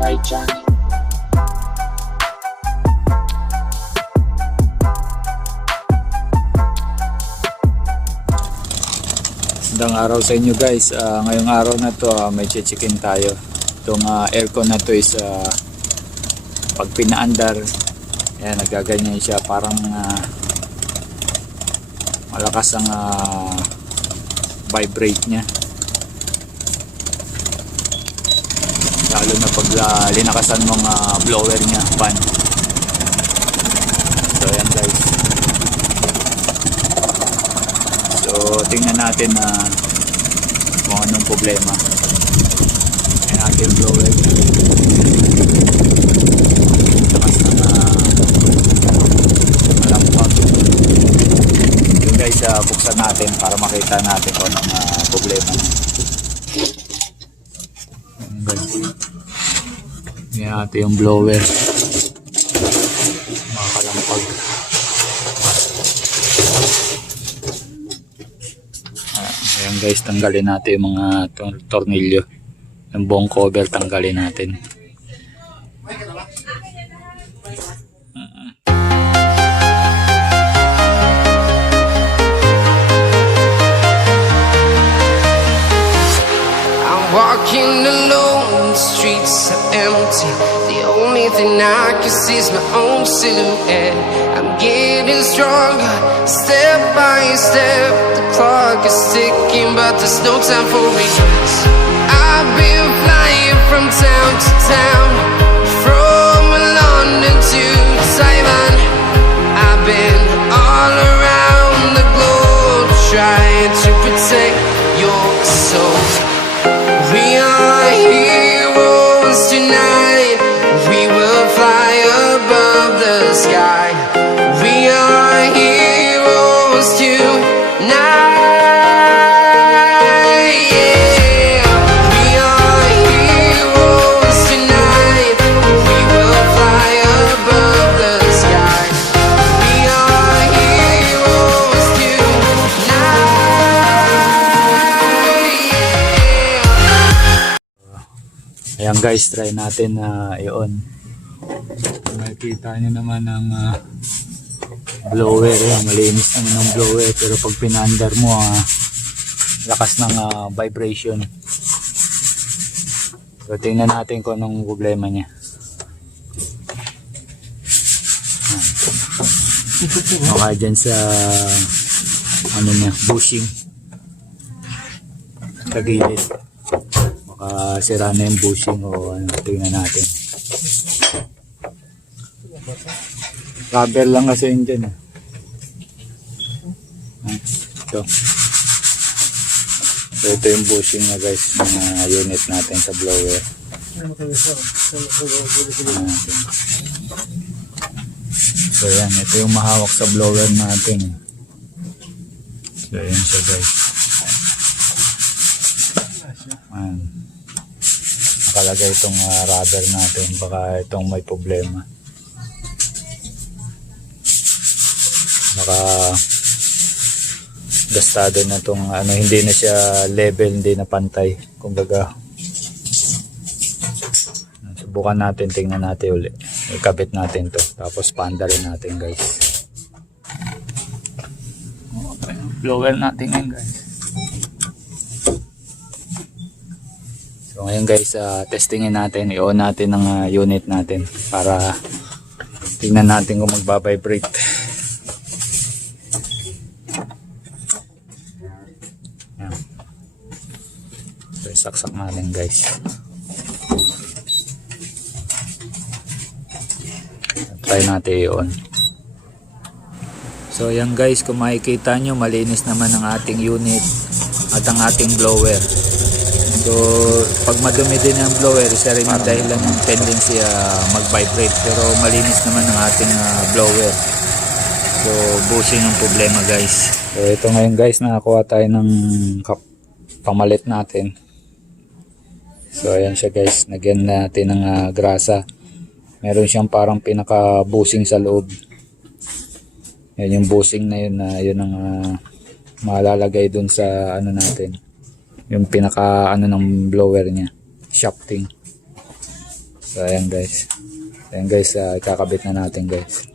by Johnny. Magandang araw sa inyo guys. Ngayong araw na to may chichikin tayo. Itong aircon na to is pag pinaandar, ayan, nagaganyan siya, parang malakas ang vibrate niya, lalo na pag linakasan mong blower niya, fan. So ayan guys, so tingnan natin kung anong problema. Ayan ating blower niya, lakas ng malampag. Yun guys, buksan natin para makita natin kung anong problema niya. Ayan natin yung blower, makakalampag. Ayan guys, tanggalin natin yung mga tornilyo, yung buong cover tanggalin natin. Walking alone, the streets are empty. The only thing I can see is my own silhouette. I'm getting stronger, step by step. The clock is ticking, but there's no time for regrets. I've been flying from town to town, from London to Taiwan. I've been all around the globe, trying to protect your soul. We are heroes tonight. We will fly above the sky. We are heroes tonight. Yeah. We are heroes tonight. We will fly above the sky. We are heroes tonight. Ayan guys, try natin na i-on. Makikita nyo naman ang blower. Malinis naman ang blower, pero pag pinaandar mo, lakas ng vibration. So tingnan natin kung anong problema niya. Baka dyan sa ano niya, bushing sa gilid, baka sira na yung bushing o ano. Tingnan natin. Rubber lang kasi yun dyan. Ito. So ito yung bushing na guys, ng unit natin sa blower. So yan, ito yung mahawak sa blower natin. So yan siya guys. Nakalagay itong rubber natin, baka itong may problema. Baka gastado na itong ano, hindi na siya level, hindi na pantay. Kumbaga, subukan natin, tingnan natin ulit. Ikabit natin to, tapos paandarin natin guys. Okay, blower natin ngayon guys. So ngayon guys, testingin natin, i-on natin ang unit natin para tingnan natin kung magbabibrate. Ayan. So isaksak natin guys. Try natin i-on. So ayan guys, kung makikita nyo, malinis naman ang ating unit at ang ating blower. So pag madumi din ang blower, isa rin yung dahilan yung tendency mag-vibrate, pero malinis naman ang ating blower. So bushing ang problema guys. So ito ngayon guys, nakakuha tayo ng pamalit natin. So ayan siya guys, nagyan natin ng grasa. Meron siyang parang pinaka-bushing sa loob. Yan yung bushing na yun, yun ang malalagay dun sa ano natin, yung pinaka ano ng blower niya, shafting. So ayan guys. Ayan guys, kakabit na natin guys.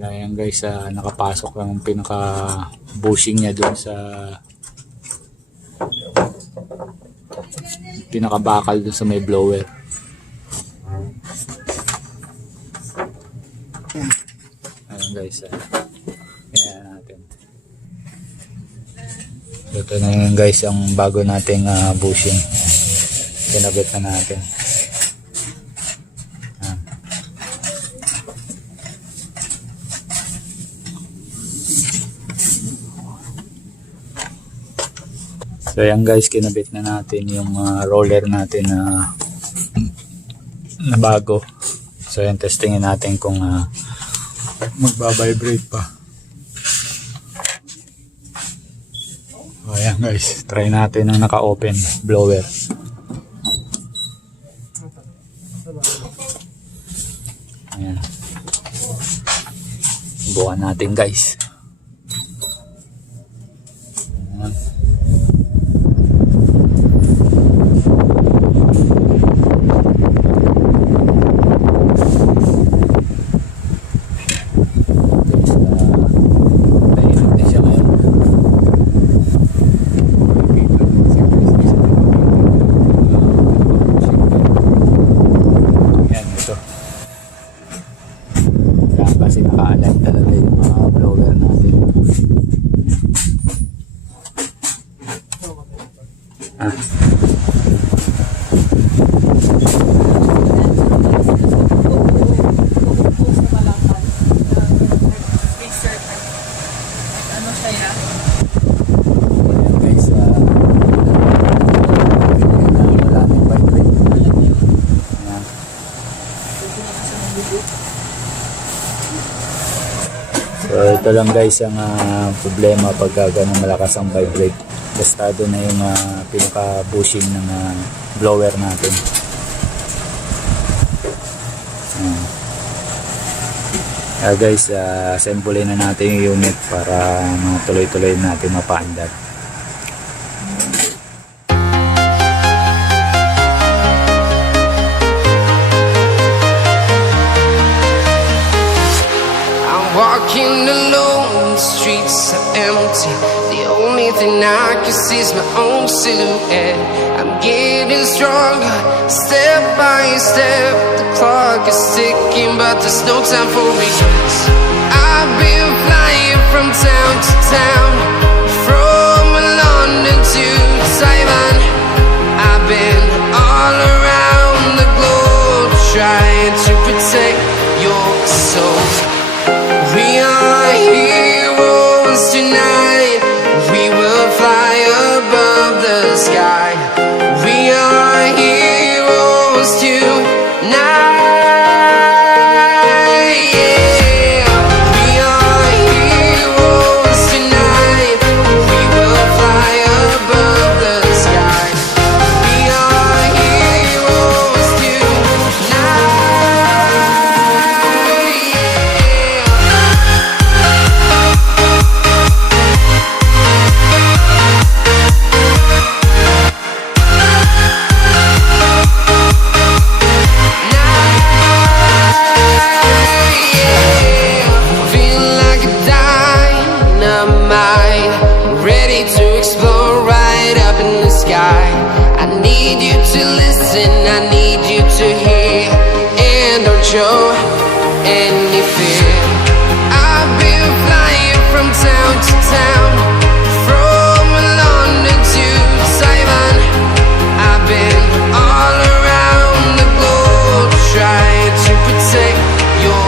Ayan guys, nakapasok lang yung pinaka bushing niya doon sa pinaka bakal doon sa may blower. Ayan guys, ayan natin. Ito na yun guys, ang bago nating bushing. Kinabit na natin. So ayan guys, kinabit na natin yung roller natin na bago. So ayan, testingin natin kung magbabibrate pa. So ayan guys, try natin ang naka-open blower. Ayan. Bukan natin guys. Ayan. Kasi naka-align talaga yung blower natin. So ito lang guys ang problema pag ganun malakas ang vibrate. Gastado na yung pinaka bushing ng blower natin. Guys, assemble na natin yung unit para tuloy-tuloy natin mapaandar. Walking alone, the streets are empty. The only thing I can see is my own silhouette. I'm getting stronger, step by step. The clock is ticking, but there's no time for regrets. I've been flying from town to town, from London to Taiwan. I've been all around the globe, trying to protect your soul. We are heroes tonight. We will fly above the sky. We are heroes tonight. Yeah. We are heroes tonight. We will fly above the sky. We are heroes tonight. Show any fear. I've been flying from town to town, from London to Taiwan. I've been all around the globe, trying to protect your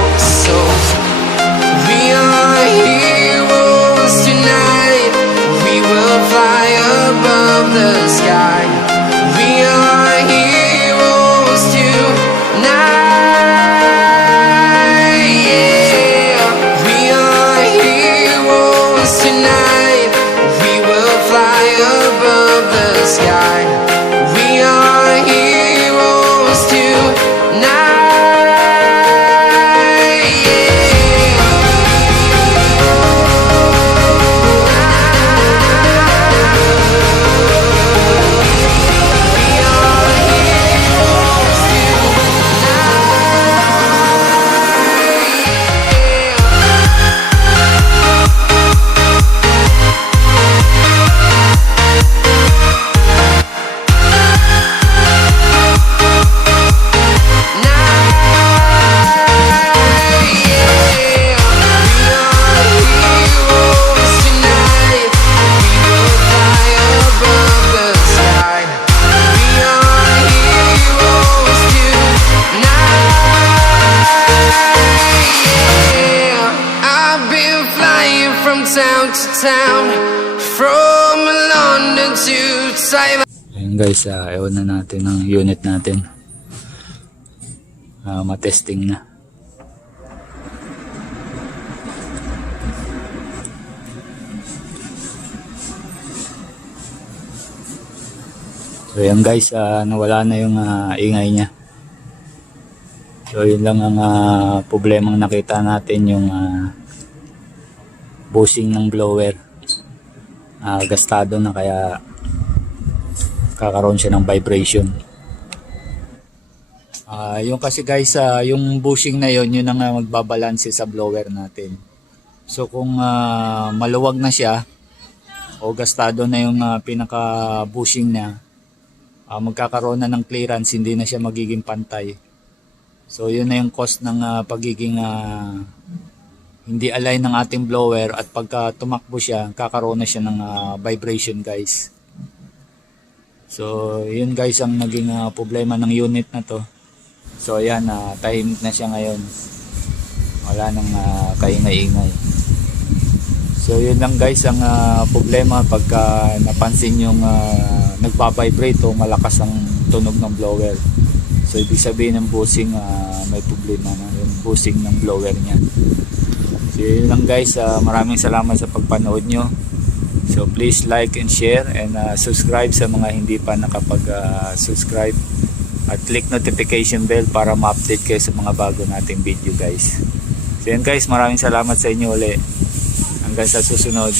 town, from London to Taiwan. Ayun guys, ewan na natin ang unit natin. Matesting na. So yan guys, nawala na yung ingay niya. So yun lang ang problemang nakita natin, yung bushing ng blower. Gastado na, kaya kakaroon siya ng vibration. Yung kasi guys, yung bushing na yun ang magbabalanse sa blower natin. So kung maluwag na siya o gastado na yung pinaka bushing niya, magkakaroon na ng clearance, hindi na siya magiging pantay. So yun na yung cause ng pagiging hindi align ng ating blower, at pagka tumakbo siya, kakaroon na siya ng vibration guys. So yun guys ang naging problema ng unit na to. So ayan, tahimik na siya ngayon, wala nang kaingay-ingay. So yun lang guys ang problema pagka napansin yung nagpa-vibrate o malakas ang tunog ng blower. So ibig sabihin ng bushing, may problema na yung bushing ng blower niya. So yun lang guys, maraming salamat sa pagpanood nyo. So please like and share, and subscribe sa mga hindi pa nakapag-subscribe, at click notification bell para ma-update kayo sa mga bago nating video guys. So yun guys, maraming salamat sa inyo ulit. Hanggang sa susunod.